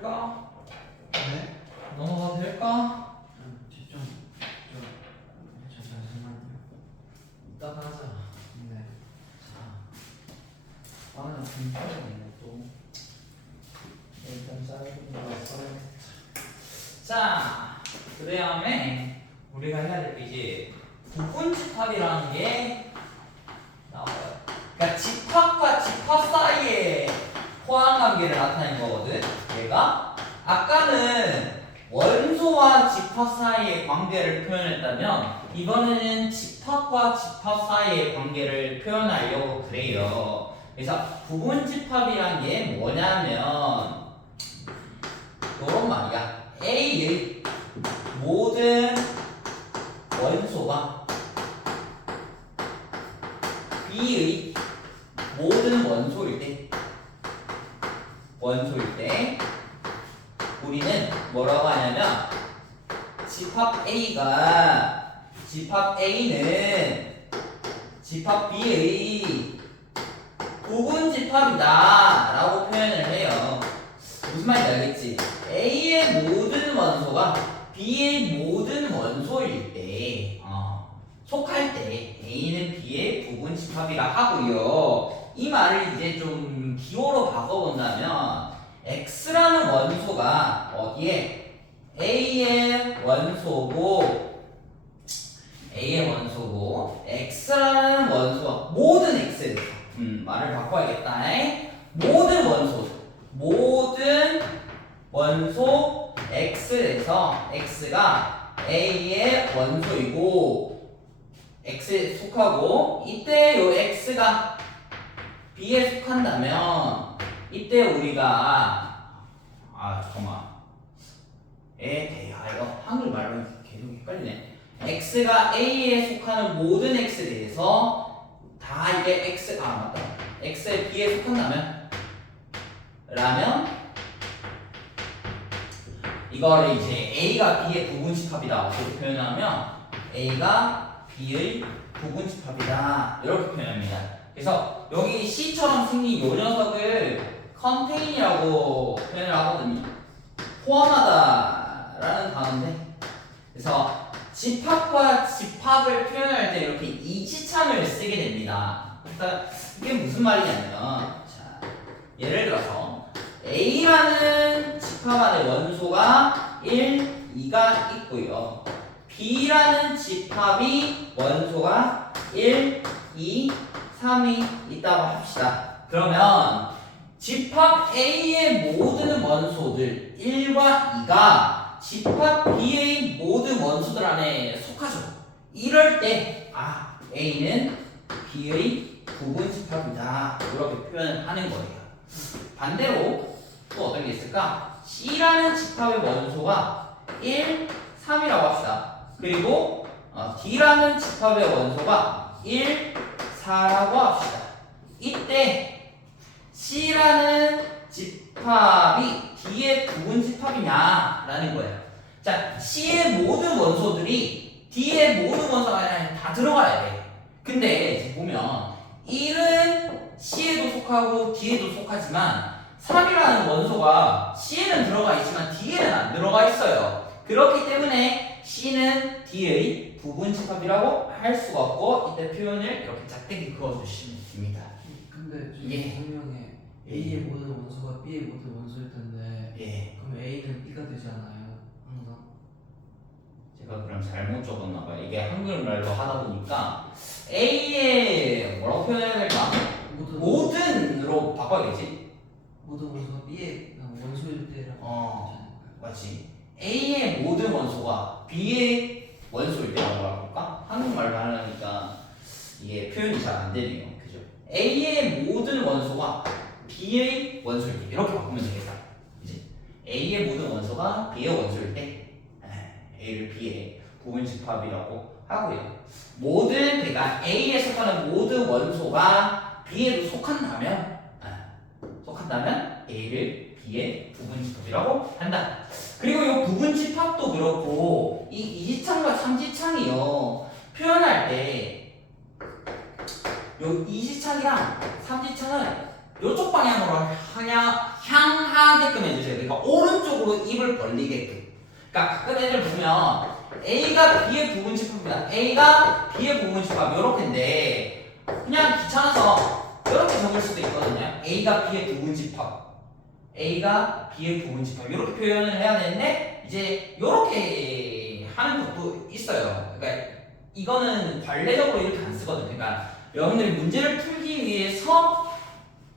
될까? 네? 넘어가도 될까? 잠시만요. 이따가 하자. 네. 자, 나 분파네 또. 일단 짧은 거 써야겠다. 자, 그 다음에 우리가 해야 될 게 이제 부분집합이라는 게 나와요. 그러니까 집합과 집합 사이의 호환관계를 나타낸 거거든. 얘가 아까는 원소와 집합 사이의 관계를 표현했다면 이번에는 집합과 집합 사이의 관계를 표현하려고 그래요. 그래서 부분집합이란 게 뭐냐면 이런 말이야. A의 모든 원소가 B의 모든 원소일 때 우리는 뭐라고 하냐면 집합 A는 집합 B의 부분집합이다 라고 표현을 해요. 무슨 말인지 알겠지? A의 모든 원소가 B의 모든 원소일 때 속할 때 A는 B의 부분집합이라 하고요. 이 말을 이제 좀 기호로 바꿔본다면 X라는 원소가 어디에? A의 원소고 X라는 원소가 모든 X 말을 바꿔야겠다. 모든 원소 X에서 X가 A의 원소이고 X에 속하고 이때 요 X가 B에 속한다면 이때 우리가 잠깐만 이거 한글말로 계속 헷갈리네. X가 A에 속하는 모든 X에 대해서 다 이게 X에 B에 속한다면 이거를 이제 A가 B의 부분집합이다 어떻게 표현하면 A가 B의 부분집합이다 이렇게 표현합니다. 그래서 여기 C처럼 생긴 요 녀석을 컨테인이라고 표현을 하거든요. 포함하다 라는 단어인데 그래서 집합과 집합을 표현할 때 이렇게 이지창을 쓰게 됩니다. 일단 이게 무슨 말이냐면 자, 예를 들어서 A라는 집합 안에 원소가 1, 2가 있고요. B라는 집합이 원소가 1, 2, 3이 있다고 합시다. 그러면 집합 A의 모든 원소들 1과 2가 집합 B의 모든 원소들 안에 속하죠. 이럴 때 A는 B의 부분집합이다 이렇게 표현을 하는 거예요. 반대로 또 어떤 게 있을까? C라는 집합의 원소가 1, 3이라고 합시다. 그리고 D라는 집합의 원소가 1, 4라고 합시다. 이때 C라는 집합이 D의 부분집합이냐 라는 거예요. 자, C의 모든 원소들이 D의 모든 원소 안에 다 들어가야 돼. 근데 보면 1은 C에도 속하고 D에도 속하지만 3이라는 원소가 C에는 들어가 있지만 D에는 안 들어가 있어요. 그렇기 때문에 C는 D의 부분집합이라고 할 수가 없고 이때 표현을 이렇게 짝대기 그어주시면 됩니다. 근데 예. 설명에 A의 모든 원소가 B의 모든 원소일 텐데 그럼 A는 B가 되지 않아요? 항상? 제가 그럼 잘못 적었나봐요. 이게 한글말로 하다 보니까 A의 뭐라고 표현해야 될까? 모든으로 바꿔야겠지? 모든 원소가 B의 원소일 때라고 맞지. A의 모든 원소가 B의 원소일 때라고 할까? 한국말로 하려니까 이게 표현이 잘 안 되네요. 그죠? A의 모든 원소가 B의 원소일 때 이렇게 바꾸면 되겠다. 이제 A의 모든 원소가 B의 원소일 때 A를 B의 부분집합이라고 하고요. 그러니까 A에 속하는 모든 원소가 B에도 속한다면 A를 B의 부분집합이라고 한다. 그리고 이 부분집합도 그렇고 이 이지창과 삼지창이요 표현할 때 요 이지창이랑 삼지창은 이쪽 방향으로 하냐 향하게끔 해주세요. 그러니까 오른쪽으로 입을 벌리게끔. 그러니까 가끔 애들 보면 A가 B의 부분 집합입니다. A가 B의 부분 집합 이렇게인데 그냥 귀찮아서 이렇게 적을 수도 있거든요. A가 B의 부분 집합, A가 B의 부분 집합 이렇게 표현을 해야 되는데 이제 이렇게 하는 것도 있어요. 그러니까 이거는 관례적으로 이렇게 안 쓰거든요. 그러니까 여러분들이 문제를 풀기 위해서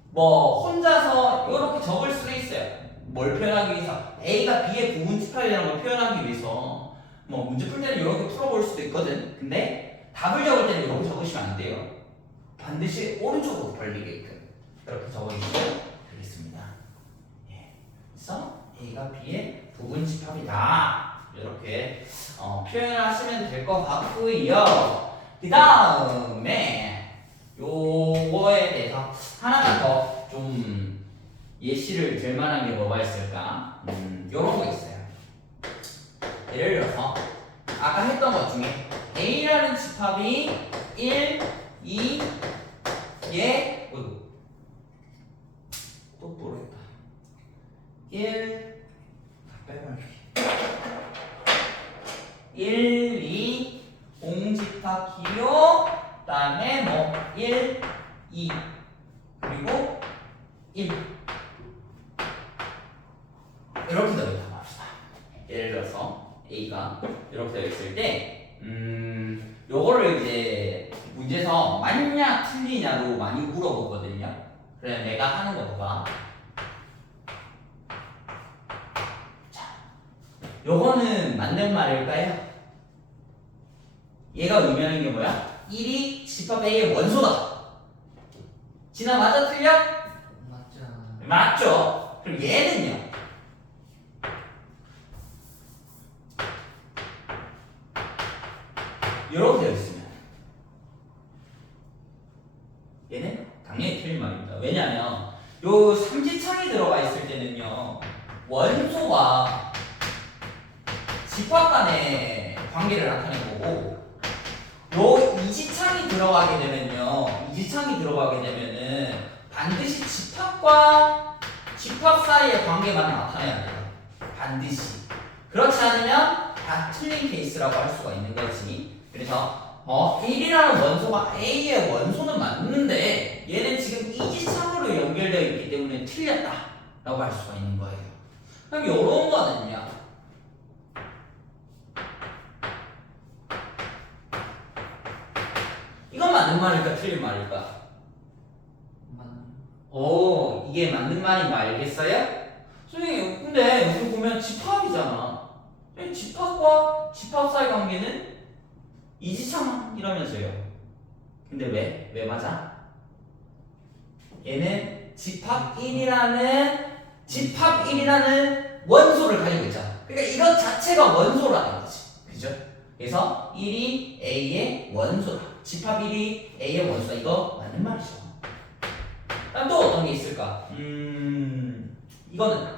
뭐 혼자서 이렇게 적을 수도 있어요. 뭘 표현하기 위해서 A가 B의 부분 집합이라는 걸 표현하기 위해서 뭐 문제 풀 때는 이렇게 풀어볼 수도 있거든. 근데 답을 적을 때는 이렇게 적으시면 안 돼요. 반드시 오른쪽으로 벌리게끔 이렇게 적어주시면 되겠습니다. 예. 그래서 A가 B의 부분 집합이다. 이렇게 표현을 하시면 될 것 같고요. 그 다음에 요거에 대해서 하나만 더 좀 예시를 들 만한 게 뭐가 있을까? 요런 거 있어요. 예를 들어서 아까 했던 것 중에 A라는 집합이 1, 2, 예, 또 모르겠다. 1, 빼면 1, 2, 공집합 기호, 그 다음에 뭐 1, 2, 그리고 1 이렇게 되어 있단 말이다. 예를 들어서 A가 이렇게 되어 있을 때 요거를 이제 문제에서 맞냐 틀리냐로 많이 물어보거든요. 그래 내가 하는 거 봐봐. 자, 요거는 맞는 말일까요? 얘가 의미하는 게 뭐야? 1이 집합 A의 원소다. 진아 맞아 틀려? 맞지 않아요. 맞죠? 그럼 얘는요? 이렇게 되어 있으면 얘는 당연히 틀린 말입니다. 왜냐하면 요 삼지창이 들어가 있을 때는요 원소와 집합 간의 관계를 나타내는 거고 요 이지창이 들어가게 되면은 반드시 집합과 집합 사이의 관계만 나타내야 돼요. 반드시. 그렇지 않으면 다 틀린 케이스라고 할 수가 있는 거지. 그래서 1이라는 원소가 A의 원소는 맞는데 얘는 지금 이지창으로 연결되어 있기 때문에 틀렸다 라고 할 수가 있는 거예요. 그럼 요런 거는요 이건 맞는 말일까 틀린 말일까? 오, 이게 맞는 말인 알겠어요? 선생님, 근데 여기 보면 집합이잖아. 집합과 집합 사이 관계는 이지창이라면서요. 근데 왜? 왜 맞아? 얘는 집합 1이라는 원소를 가지고 있잖아. 그러니까 이것 자체가 원소라는 거지. 그죠? 그래서 1이 A의 원소다. 집합 1이 A의 원소다. 이거 맞는 말이죠. 그럼 또 어떤 게 있을까? 이거는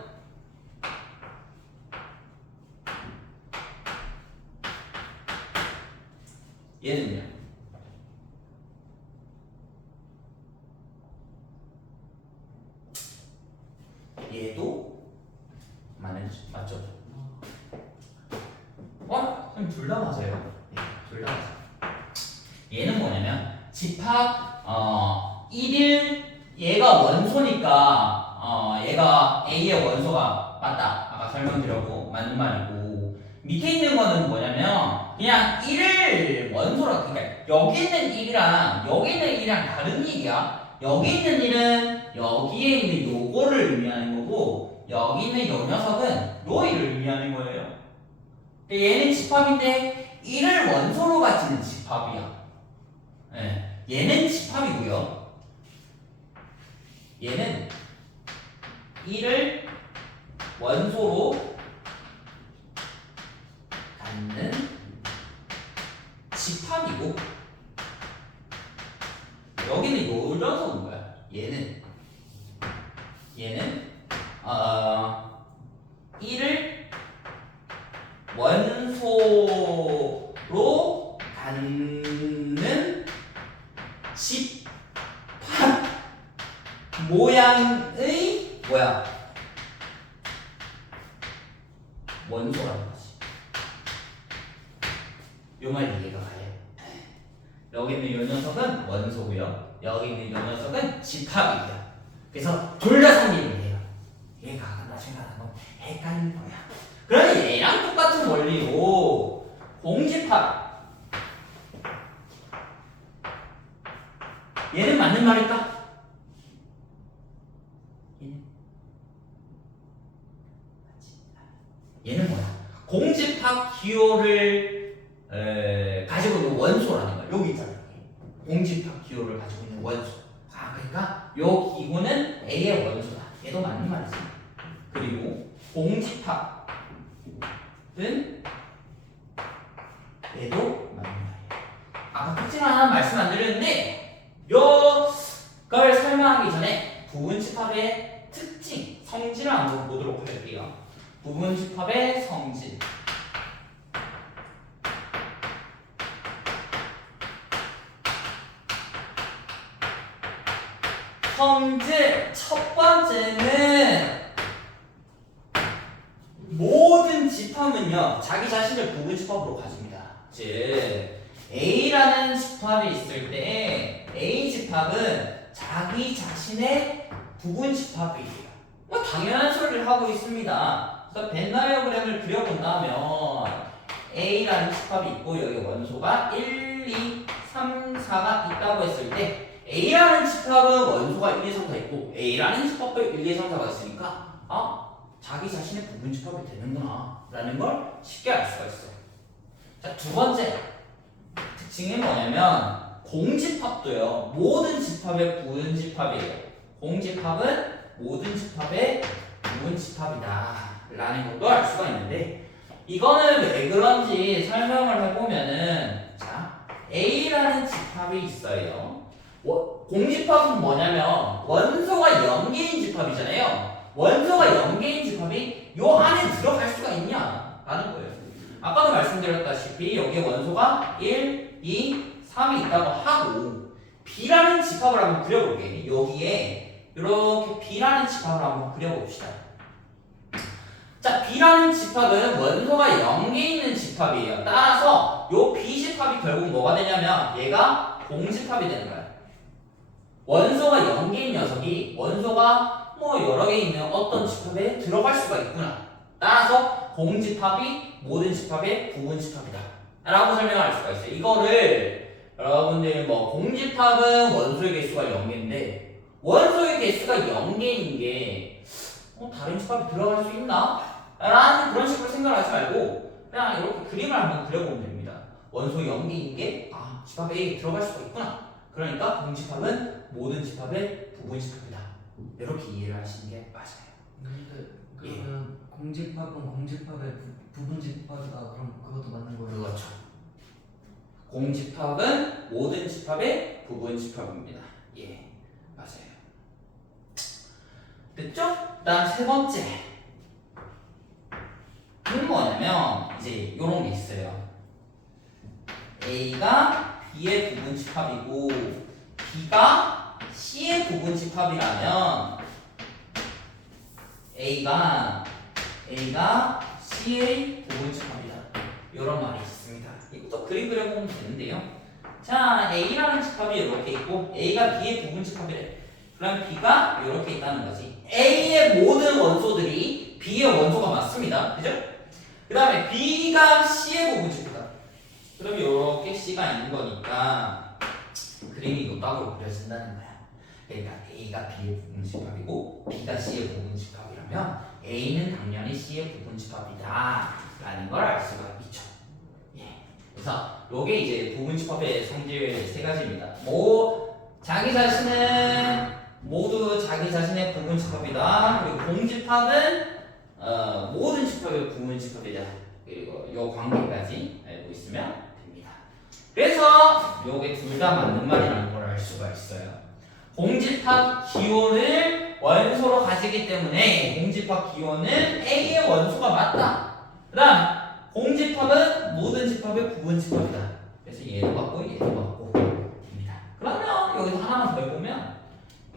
얘는요. 얘도 맞죠? 그럼 둘 다 맞아요. 네, 둘 다 맞아요. 얘는 뭐냐면 집합 1일 얘가 원소니까 얘가 A의 원소가 맞다. 아까 설명드렸고 맞는 말이고 밑에 있는 거는 뭐냐면 그냥 1을 원소라 그러니까 여기 있는 1이랑 여기 있는 1이랑 다른 얘기야. 여기 있는 1은 여기에 있는 요거를 의미하는 거고 여기 있는 요 녀석은 요 1을 의미하는 거예요. 얘는 집합인데 1을 원소로 가지는 집합이야. 네. 얘는 집합이고요. 얘는 1을 원소로 갖는 집합이고 여기는 요 녀석은 뭐야? 얘는 1을 원소로 갖는 집합 모양의 뭐야? 정말 이해가 가요. 여기 있는 이 녀석은 원소고요. 여기 있는 이 녀석은 집합이에요. 그래서 둘 다 삼림이에요. 얘가 나중에 너무 헷갈리는 거야. 그러니 얘랑 똑같은 원리로 공집합 얘는 맞는 말일까? 얘는 뭐야? 공집합 기호를 가지고 있는 원소라는 거야. 여기 있잖아요. 공집합 기호를 가지고 있는 원소. 그러니까 요 기호는 A의 원소다. 얘도 맞는 말이지. 그리고 공집합은 얘도 맞는 말이에요. 아까 특징 하나 말씀 안 드렸는데 요걸 설명하기 전에 부분집합의 특징, 성질을 한번 보도록 할게요. 부분집합의 성질. 성질 첫 번째는 모든 집합은요 자기 자신을 부분집합으로 가집니다. 즉 A라는 집합이 있을 때 A 집합은 자기 자신의 부분집합이에요. 뭐 당연한 소리를 하고 있습니다. 그래서 벤 다이어그램을 그려본다면 A라는 집합이 있고 여기 원소가 1, 2, 3, 4가 있다고 했을 때 A라는 집합은 원소가 1, 2, 3, 4 있고 A라는 집합도 1, 2, 3, 4가 있으니까 자기 자신의 부분 집합이 되는구나 라는 걸 쉽게 알 수가 있어요. 자, 두 번째 특징이 뭐냐면 공집합도요 모든 집합의 부분 집합이에요. 공집합은 모든 집합의 부분 집합이다 라는 것도 알 수가 있는데 이거는 왜 그런지 설명을 해보면은 자 A라는 집합이 있어요. 공집합은 뭐냐면 원소가 0개인 집합이잖아요. 원소가 0개인 집합이 요 안에 들어갈 수가 있냐 라는 거예요. 아까도 말씀드렸다시피 여기에 원소가 1, 2, 3이 있다고 하고 B라는 집합을 한번 그려볼게요. 여기에 이렇게 B라는 집합을 한번 그려봅시다. 자, B라는 집합은 원소가 0개 있는 집합이에요. 따라서 요 B 집합이 결국 뭐가 되냐면 얘가 공집합이 되는 거야. 원소가 0개인 녀석이 원소가 뭐 여러 개 있는 어떤 집합에 들어갈 수가 있구나. 따라서 공집합이 모든 집합의 부분 집합이다 라고 설명할 수가 있어요. 이거를 여러분들 뭐 공집합은 원소의 개수가 0개인데 원소의 개수가 0개인 게 다른 집합에 들어갈 수 있나? 라는 그런 식으로 생각하지 말고 그냥 이렇게 그림을 한번 그려보면 됩니다. 원소 0개인 게 집합 A에 들어갈 수가 있구나. 그러니까 공집합은 모든 집합의 부분 집합이다. 이렇게 이해를 하시는 게 맞아요. 근데 그러면 공집합은 공집합의 부분 집합이다. 그럼 그것도 맞는 거예요? 그렇죠. 공집합은 모든 집합의 부분 집합입니다. 예, 맞아요. 됐죠? 그다음 세 번째. 그건 뭐냐면 이제 이런 게 있어요. A가 B의 부분 집합이고 B가 C의 부분 집합이라면 A가 C의 부분 집합이다. 이런 말이 있습니다. 이것도 그림 그려보면 되는데요. 자, A라는 집합이 이렇게 있고 A가 B의 부분 집합이래. 그럼 B가 이렇게 있다는 거지. A의 모든 원소들이 B의 원소가 맞습니다. 그죠? 그 다음에 B가 C의 부분 집합이다. 그럼 이렇게 C가 있는 거니까 그림이 이 딱으로 그려진다는 거야. 그러니까 A가 B의 부분 집합이고 B가 C의 부분 집합이라면 A는 당연히 C의 부분 집합이다 라는 걸 알 수가 있죠. 예. 그래서 요게 이제 부분 집합의 성질 세 가지입니다. 자기 자신은 모두 자기 자신의 부분 집합이다. 그리고 공집합은 모든 집합의 부분 집합이다. 그리고 요 관계까지 알고 있으면 됩니다. 그래서 요게 둘 다 맞는 말이라는 걸 알 수가 있어요. 공집합 기호를 원소로 가지기 때문에 공집합 기호는 A의 원소가 맞다. 그 다음 공집합은 모든 집합의 부분 집합이다. 그래서 얘도 맞고 얘도 맞고 됩니다. 그러면 여기서 하나만 더 해보면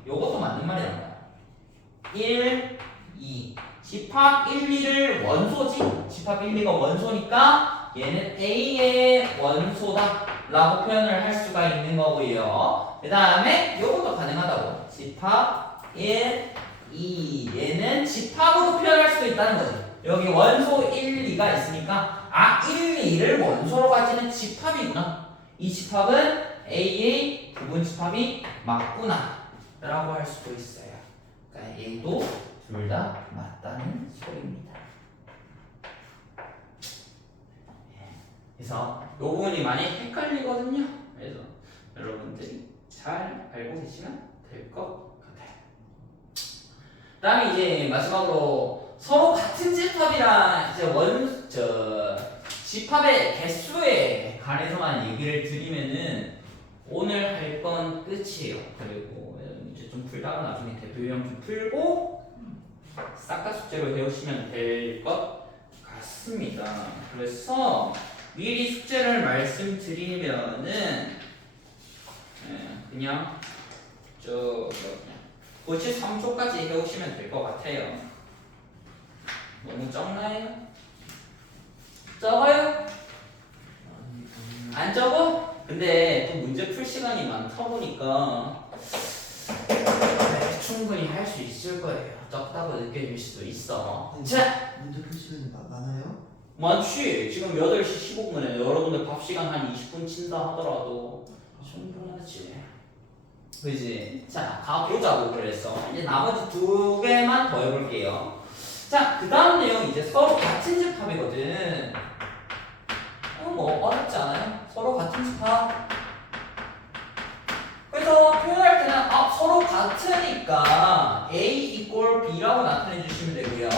요것도 맞는 말이라는 거야. 1, 2 집합 1, 2를 원소지? 집합 1, 2가 원소니까 얘는 A의 원소다 라고 표현을 할 수가 있는 거고요. 그 다음에 요것도 가능하다고. 집합 1, 2 얘는 집합으로 표현할 수도 있다는 거지. 여기 원소 1, 2가 있으니까 1, 2를 원소로 가지는 집합이구나. 이 집합은 A의 부분 집합이 맞구나 라고 할 수도 있어요. 그러니까 얘도 둘 다 맞다는 소리입니다. 그래서 이 부분이 많이 헷갈리거든요. 그래서 여러분들이 잘 알고 계시면 될 것 같아요. 다음에 이제 마지막으로 서로 같은 집합이랑 이제 집합의 개수에 관해서만 얘기를 드리면은 오늘 할 건 끝이에요. 그리고 이제 좀 풀다가 나중에 대표 유형 좀 풀고 싹 다 숙제로 배우시면 될 것 같습니다. 그래서 미리 숙제를 말씀드리면은 그냥 그냥 93초까지 해오시면 될 것 같아요. 너무 적나요? 적어요? 안 적어? 근데 또 문제 풀 시간이 많다 보니까 충분히 할 수 있을 거예요. 적다고 느껴질 수도 있어. 자! 문제 풀 시간이 많아요? 많지. 지금 8시 15분에 여러분들 밥 시간 한 20분 친다 하더라도 충분하지. 그지? 자, 가보자고 그랬어. 이제 나머지 두 개만 더 해볼게요. 자, 그 다음 내용 이제 서로 같은 집합이거든. 뭐 어렵지 않아요? 서로 같은 집합. 그래서 표현할 때는 서로 같으니까 A equal B라고 나타내 주시면 되고요.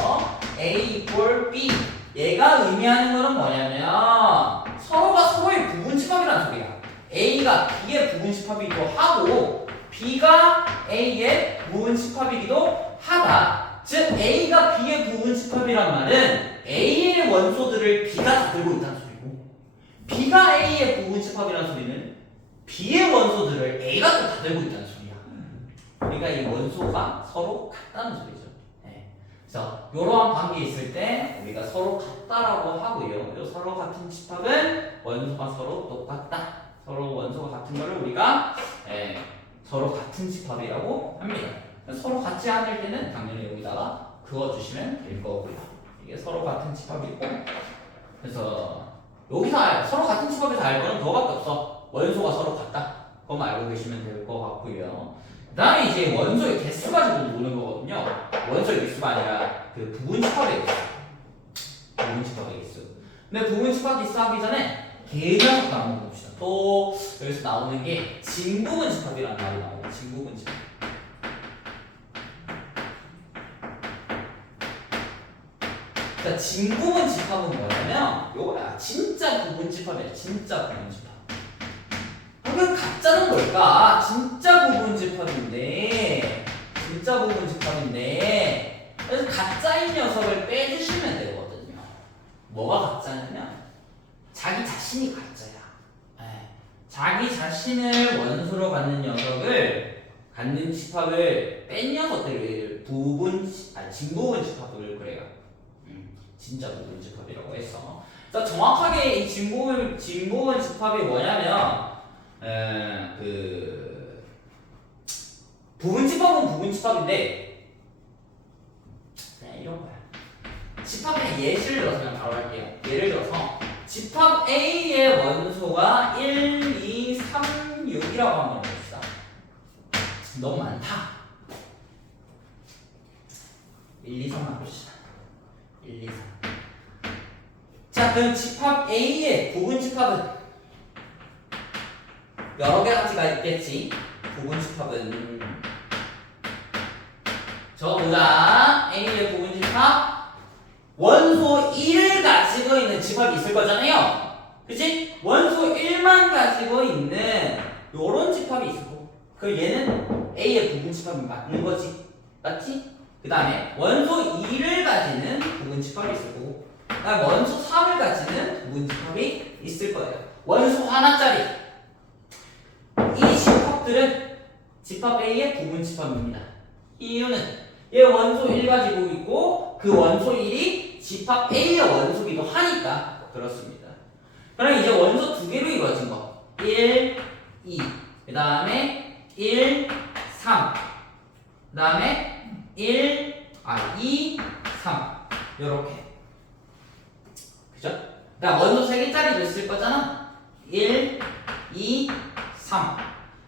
A equal B. 얘가 의미하는 거는 뭐냐면 서로가 서로의 부분 집합이라는 소리야. A가 B의 부분 집합이기도 하고 B가 A의 부분 집합이기도 하다. 즉 A가 B의 부분 집합이란 말은 A의 원소들을 B가 다 들고 있다는 소리고 B가 A의 부분 집합이라는 소리는 B의 원소들을 A가 또 다 들고 있다는 소리야. 그러니까 이 원소가 서로 같다는 소리죠. 그래서 이러한 관계 있을 때 우리가 서로 같다라고 하고요. 요 서로 같은 집합은 원소가 서로 똑같다. 서로 원소가 같은 거를 우리가 서로 같은 집합이라고 합니다. 서로 같지 않을 때는 당연히 여기다가 그어주시면 될 거고요. 이게 서로 같은 집합이고 그래서 여기서 서로 같은 집합에서 알 거는 더밖에 없어. 원소가 서로 같다. 그거 알고 계시면 될 것 같고요. 그 다음에 이제 원소의 개수 가지고 노는 거거든요. 원소의 개수가 아니라 그 부분 집합의 개수. 부분 집합의 개수. 근데 부분 집합 개수 하기 전에 개념부터 한번 봅시다. 또 여기서 나오는 게 진부분 집합이라는 말이 나와요. 진부분 집합. 그러니까 진부분 집합은 뭐냐면 요거야. 진짜 부분 집합이야. 진짜 부분 집합. 그럼 가짜는 뭘까? 진짜 부분 집합인데 그래서 가짜인 녀석을 빼주시면 되거든요. 뭐가 가짜냐면 자기 자신이 가짜야. 자기 자신을 원소로 갖는 녀석을 갖는 집합을 뺀 녀석들을 진부분 집합을 그래요. 진짜 부분 집합이라고 했어. 그래서 정확하게 이 진부분 집합이 뭐냐면 부분 집합은 부분 집합인데 이런 거야. 집합의 예시를 들어서 그냥 바로 할게요. 예를 들어서 집합 A의 원소가 1, 2, 3, 6이라고 한번 해봅시다. 너무 많다. 1, 2, 3만 봅시다. 1, 2, 3. 자, 그럼 집합 A의 부분 집합은 여러 개 가지가 있겠지. 부분 집합은 적어보자. A의 부분 집합 원소 1을 가지고 있는 집합이 있을 거잖아요. 그치? 원소 1만 가지고 있는 요런 집합이 있을 거고 그 얘는 A의 부분 집합이 맞는 거지. 맞지? 그 다음에 원소 2를 가지는 부분 집합이 있을 거고 그 다음에 원소 3을 가지는 부분 집합이 있을 거예요. 원소 하나짜리 이 집합들은 집합 A의 부분 집합입니다. 이유는 얘 원소 1 가지고 있고 그 원소 1이 집합 A의 원소기도 하니까 그렇습니다. 그럼 이제 원소 두 개로 이루어진 거 1, 2 그 다음에 1, 3 그 다음에 2, 3 요렇게 그죠? 그러니까 원소 3개짜리도 있을 거잖아 1, 2, 3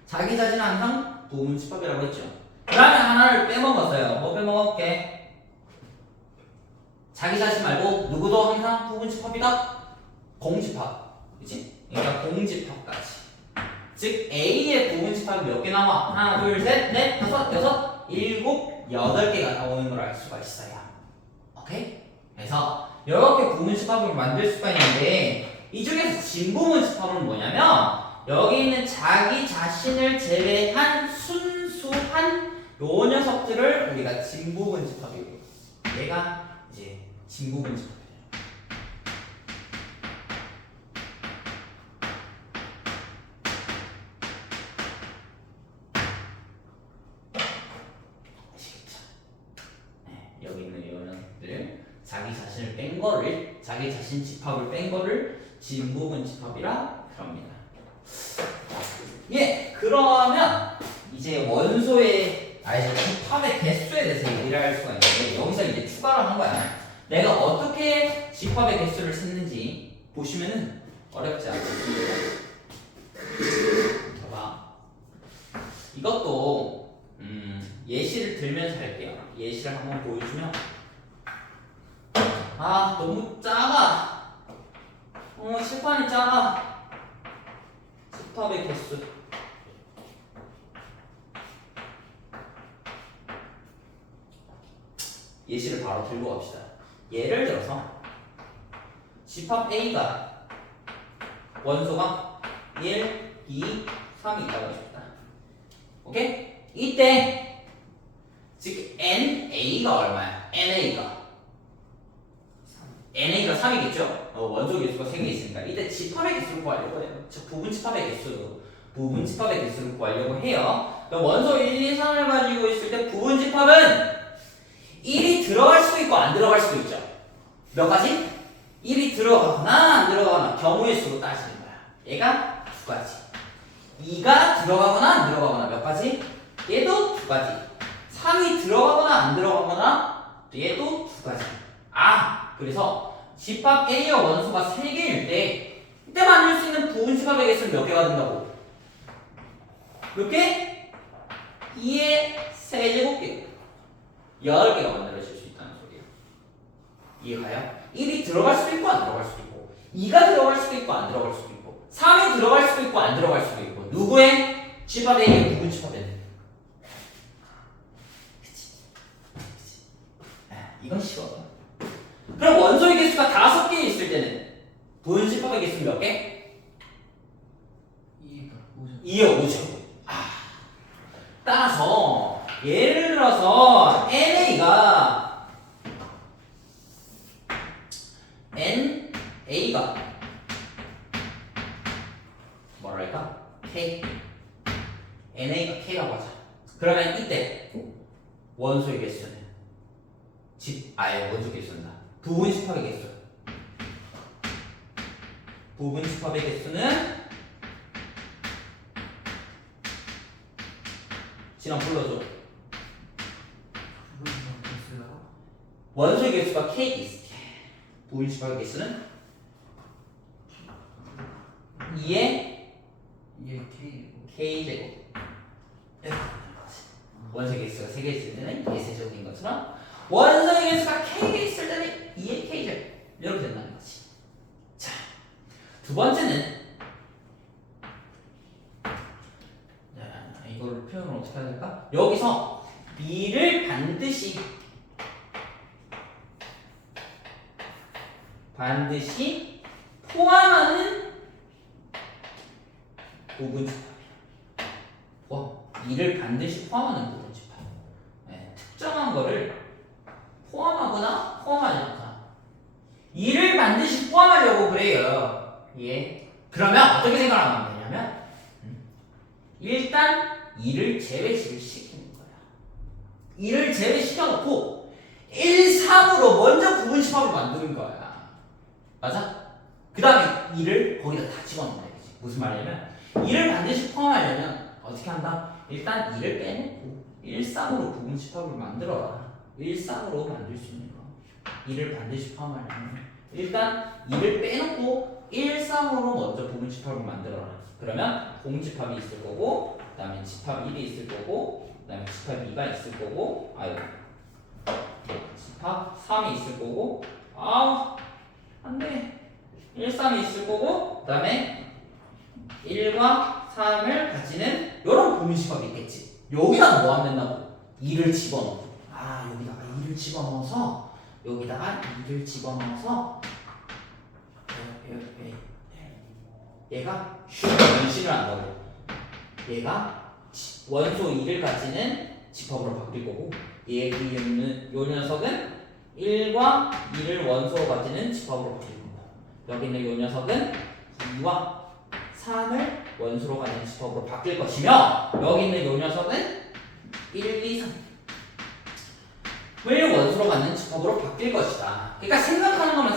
자기 자신은 항상 부분집합이라고 했죠 그 다음에 하나를 빼먹었어요 뭐 빼먹었게? 자기 자신 말고 누구도 항상 부분집합이다? 공집합 그치? 그러니까 공집합까지 즉 A의 부분집합이 몇 개 나와? 하나, 둘, 셋, 넷, 다섯, 여섯, 일곱, 8개가 나오는 걸 알 수가 있어요 오케이? 그래서 이렇게 부분집합을 만들 수가 있는데 이 중에서 진부분집합은 뭐냐면 여기 있는 자기 자신을 제외한 순수한 요 녀석들을 우리가 진부분집합이고 얘가 이제 진부분집합이에요 여기 있는 이 녀석들 자기 자신을 뺀 거를 자기 자신 집합을 뺀 거를 진부분 집합이라 그럽니다. 예, 그러면 이제 원소의 집합의 개수에 대해서 얘기를 할 수가 있는데 여기서 이제 추가를 한 거야. 내가 어떻게 집합의 개수를 셌는지 보시면은 어렵지 않습니다. 봐봐. 이것도 예시를 들면서 할게요. 예시를 한번 보여주면 아 너무 작아 칠판이 작아 집합의 개수 예시를 바로 들고 갑시다. 예를 들어서 집합 A가 원소가 1, 2, 3이 있다고 했습니다. 오케이? 이때 즉 NA가 얼마야? NA가 3이겠죠? 원소 개수가 3개 있으니까 이때 집합의 개수를 구하려고 해요. 즉 부분 집합의 개수를 구하려고 해요. 원소 1, 2, 3을 가지고 있을 때 부분 집합은 1이 들어갈 수도 있고 안 들어갈 수도 있죠. 몇 가지? 1이 들어가거나 안 들어가거나 경우의 수로 따지는 거야. 얘가 두 가지. 2가 들어가거나 안 들어가거나 몇 가지? 얘도 두 가지. 3이 들어가거나 안 들어가거나 얘도 두 가지. 그래서 집합 A의 원소가 3개일 때 이때 만들 수 있는 부분 집합의 개수는 몇 개가 된다고? 몇 개? 2의 세제곱개 8개가 만들어질 수 있다는 소리예요. 이해가요? 1이 들어갈 수도 있고 안 들어갈 수도 있고 2가 들어갈 수도 있고 안 들어갈 수도 있고 3이 들어갈 수도 있고 안 들어갈 수도 있고 누구의? 집합 A의 부분 집합에는 그치? 이건 쉬워요. 그럼 원소의 개수가 5개 있을 때는 부분 집합의 개수는 몇 개? 2의 5제곱. 따라서 예를 들어서 NA가 뭐랄까? K NA가 K라고 하자. 그러면 이때 원소의 개수는 원소 개수는 부분 집합의 개수. 부분 집합의 개수는 진아 불러줘. 원소의 개수가 K 있을 때 부분 집합의 개수는 2의 K제곱. 원소의 개수가 3개 있을 때는 2의 세제곱인 것처럼 원소의 개수가 K가 있을 때는 2의 K제곱. 이렇게 된다는 거지. 자, 두 번째는 이걸 표현을 어떻게 해야 될까? 여기서 B를 반드시 포함하는 부분 집합이야. B를 반드시 포함하는 부분 집합. 특정한 거를 포함하거나 포함하지 않거나. 이를 반드시 포함하려고 그래요. 예. 그러면 어떻게 생각하면 되냐면 일단 2를 제외시키는 거야. 2를 제외시켜놓고 1, 3으로 먼저 부분 집합을 만드는 거야. 맞아? 그 다음에 2를 거기다 다 집어넣어야 되지. 무슨 말이냐면 2를 반드시 포함하려면 어떻게 한다? 일단 2를 빼놓고 일상으로 부분 집합을 만들어라. 일상으로 만들 수 있는 거. 2를 반드시 포함하려면 일단 2를 빼놓고 일상으로 먼저 부분 집합을 만들어라. 그러면 공집합이 있을 거고, 그 다음에 집합 1이 있을 거고, 그 다음에 집합 2가 있을 거고, 집합 3이 있을 거고, 안돼. 1, 3이 있을 거고, 그 다음에 1과 3을 가지는 이런 부분 집합이 있겠지. 여기다가 뭐 하면 된다고? 2를 집어넣어. 여기다가 2를 집어넣어서 얘가 변신을 한다고. 얘가 원소 2를 가지는 집합으로 바뀔 거고, 요 녀석은 1과 2를 원소로 가지는 집합으로 바뀔 거고, 여기 있는 요 녀석은 2와 3을 원소로 가지는 집합으로 바뀔 것이며, 여기 있는 요 녀석은 1, 2, 3을 원소로 갖는 집합으로 바뀔 것이다. 그러니까 생각하는 것만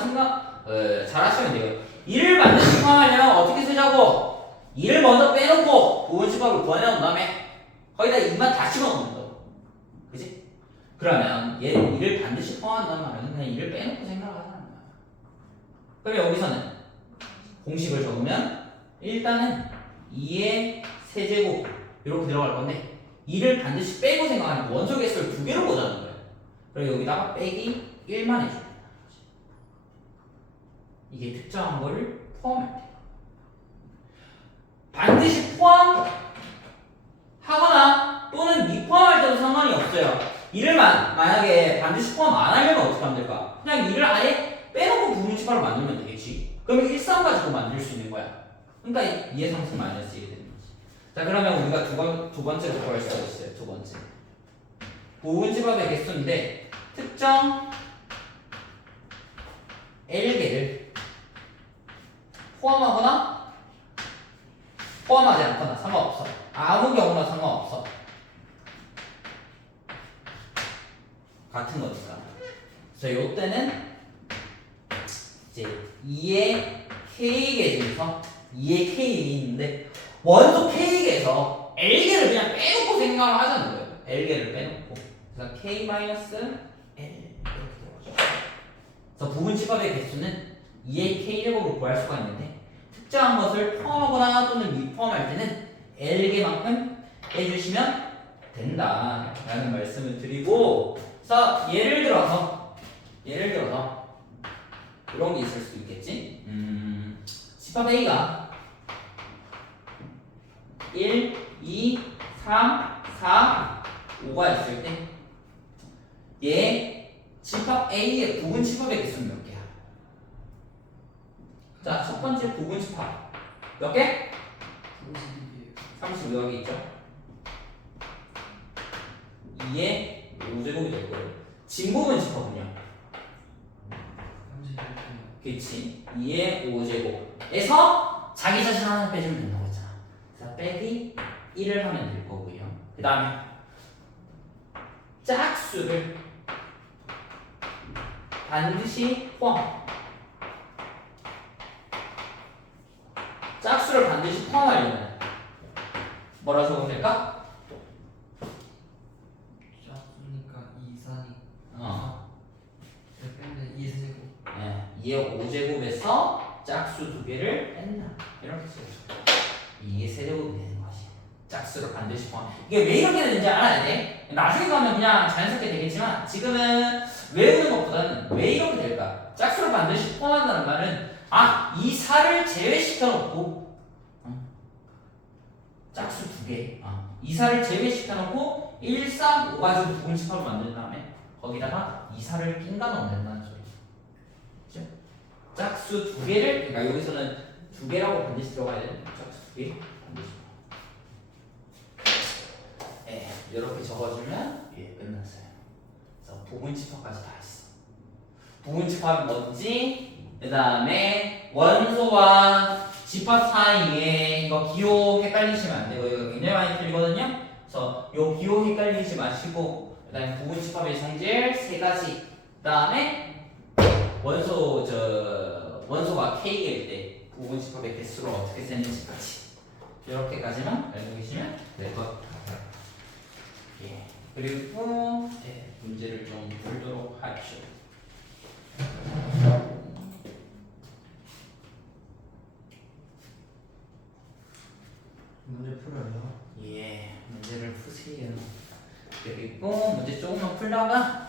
잘 하시면 돼요. 2를 반드시 포함하려면 어떻게 쓰자고? 2를 먼저 빼놓고 부분 집합을 구해놓은 다음에 거기다 2만 다 집어넣는 거. 그지? 그러면 얘는 2를 반드시 포함한단 말은 그냥 2를 빼놓고 생각을 하자는 거야. 그럼 여기서는 공식을 적으면 일단은 2의 세제곱 이렇게 들어갈 건데 2를 반드시 빼고 생각하니까 원소 개수를 2개로 보자는 거야. 그리고 여기다가 빼기 1만 해줍니다. 이게 특정한 거를 포함할 때 반드시 포함하거나 또는 미포함할 때도 상관이 없어요. 이를 만약에 반드시 포함 안 하려면 어떻게 하면 될까? 그냥 이를 아예 빼놓고 부분 집합을 만들면 되겠지. 그러면 1, 3 가지고 만들 수 있는 거야. 그러니까 2의 상승 마이너스 1이 되는 거지. 자, 그러면 우리가 두 번째로 구할 수가 있어요. 두 번째. 부분 집합의 개수인데 특정 L개를 포함하거나 포함하지 않거나 상관없어. 아무 경우나 상관없어. 같은 거니까. 그래서 요때는 이제 2의 K개 중에서 2의 K이 있는데 원소 K개에서 L개를 그냥 빼놓고 생각을 하자는 거예요. L개를 빼놓고. 그래서 K-L 이렇게 들어가죠. 그래서 부분 집합의 개수는 2의 K제곱으로 구할 수가 있는데 특정한 것을 포함하거나 또는 미포함할 때는 L개만큼 해주시면 된다 라는 말씀을 드리고, 그래서 예를 들어서 이런 게 있을 수도 있겠지. 집합 A가 1, 2, 3, 4, 5가 있을 때 얘 집합 A의 부분 집합의 개수는 몇 개야? 자, 첫 번째 부분 집합 몇 개? 32개 있죠? 2의 5제곱이 될 거예요. 진부분 집합은요? 31개. 그렇지. 2의 5제곱에서 자기 자신 하나 빼주면 된다고 했잖아. 자, 빼기 1을 하면 될 거고요. 그 다음에 짝수를 반드시 포함. 짝수를 반드시 포함하려면 뭐라 적으면 될까? 짝수니까 2, 4니까 어. 빼면 2 세제곱. 네, 2의 5제곱에서 짝수 2개를 뺀다. 이렇게 써요. 이게 세제곱이 되는 것이. 짝수를 반드시 포함. 이게 왜 이렇게 되는지 알아야 돼. 나중에 가면 그냥 자연스럽게 되겠지만 지금은 외우는 것보다는 왜 이렇게 될까? 짝수를 반드시 포함한다는 말은 이 4를 제외시켜 놓고 짝수 2개. 이 4를 제외시켜 놓고 1, 3, 5 가지고 부분 집합을 만든 다음에 거기다가 2, 4를 낀가 넣는다는 소리. 그죠? 짝수 2개를, 그러니까 여기서는 2개라고 반드시 들어가야 되는 짝수 2개 반드시. 네, 이렇게 적어주면 끝났어요. 그래서 부분 집합까지 다 했어. 부분 집합이 뭔지, 그 다음에 원소와 집합 사이에 이거 기호 헷갈리시면 안 되고 이거 굉장히 많이 틀리거든요. 그래서 요 기호 헷갈리지 마시고, 그 다음에 부분 집합의 성질 3가지, 그 다음에 원소 원소가 K일 때 부분식법의 개수를 어떻게 쓰는지까지 이렇게까지만 알고 계시면 될 것 같아요. 예. 그리고 문제를 좀 풀도록 하죠. 문제 풀어요. 예, 문제를 푸세요. 그리고 문제 조금만 풀다가